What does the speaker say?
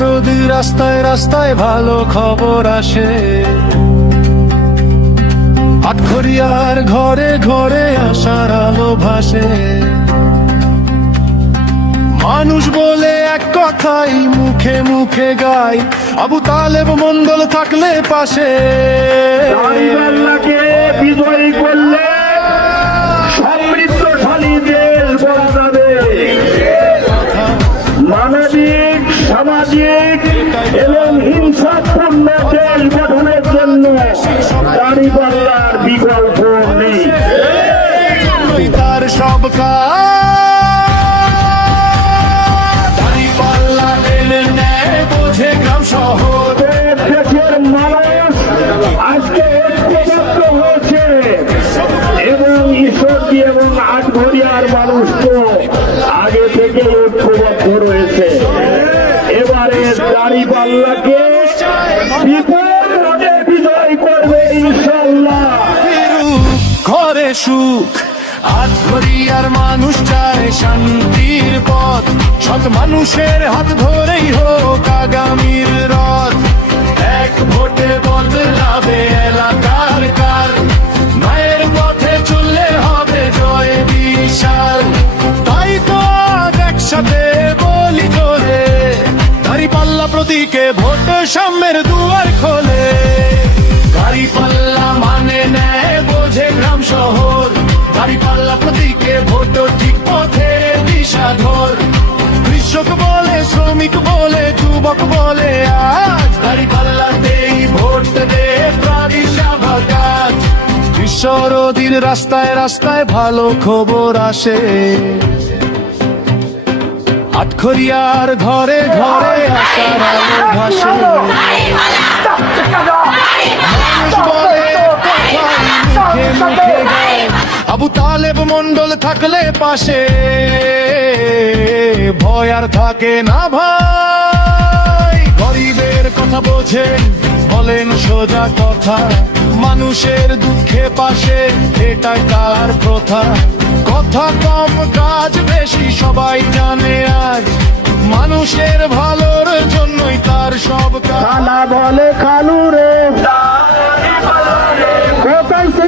শরদির রাস্তায় রাস্তায় ভালো খবর আসে, আটঘরিয়ার ঘরে ঘরে আশার আলো ভাসে। মানুষ বলে এক কথাই মুখে মুখে গায়, আবু তালেব মন্ডল থাকলে পাশে। আল্লাহকে বিজয়ী করলে সমৃদ্ধশালী দেশ গড়া যাবে। মানবিক, সামাজিক এবং হিংসাপূর্ণ দেশ গঠনের জন্য দাঁড়িপাল্লার বিকল্প নেই। তার সব দাঁড়িপাল্লা মেনে নেয়, বোঝে গ্রাম শহর। দেশের মানুষ আজকে ঐক্যবদ্ধ হয়েছে এবং ঈশ্বরদী এবং আটঘরিয়ার মানুষ তো আগে থেকে ঐক্যবদ্ধ রয়েছে। এবারে দাঁড়িপাল্লাকে বিপুল ভোটে বিজয় করবে ইনশাল্লাহ। ঘরে সুখ, আটঘরিয়ার মানুষ চায় শান্তির পথ। সৎ মানুষের হাত ধরেই হোক আগামীর রথ। এক ভোটে বদলাবে এলাকার কাল, মায়ের পথে চললে হবে জয় বিশাল। তাই তো আজ একসাথে বলি জোরে, দাঁড়িপাল্লা প্রতীকে ভোট সাম্যের দুয়ার খোলে। দাঁড়িপাল্লা মানে নেয়, বোঝে গ্রাম শহর। দাঁড়িপাল্লা প্রতীকে ভোট, ঠিক পথে দিশা ধর। কৃষক বলে, শ্রমিক বলে, যুবক বলে, আজ দাঁড়িপাল্লাতেই ভোট দে, প্রাণী সভা কাজ। শরদির রাস্তায় রাস্তায় ভালো খবর আসে, আটঘরিয়ার ঘরে ঘরে আশার আলো ভাসে। মানুষ বলে কথাই মুখে মুখে গায়, আবু তালেব মন্ডল থাকলে পাশে। ভয় আর থাকে না ভাই, গরিবের কথা বোঝেন, বলেন সোজা কথা। মানুষের দুঃখে পাশে, এটাই তার প্রথা। কথা কম কাজ বেশি, সবাই জানে আজ। মানুষের ভালোর জন্যই তার সব কাজ। খালা বলে খালু রে, কোথায়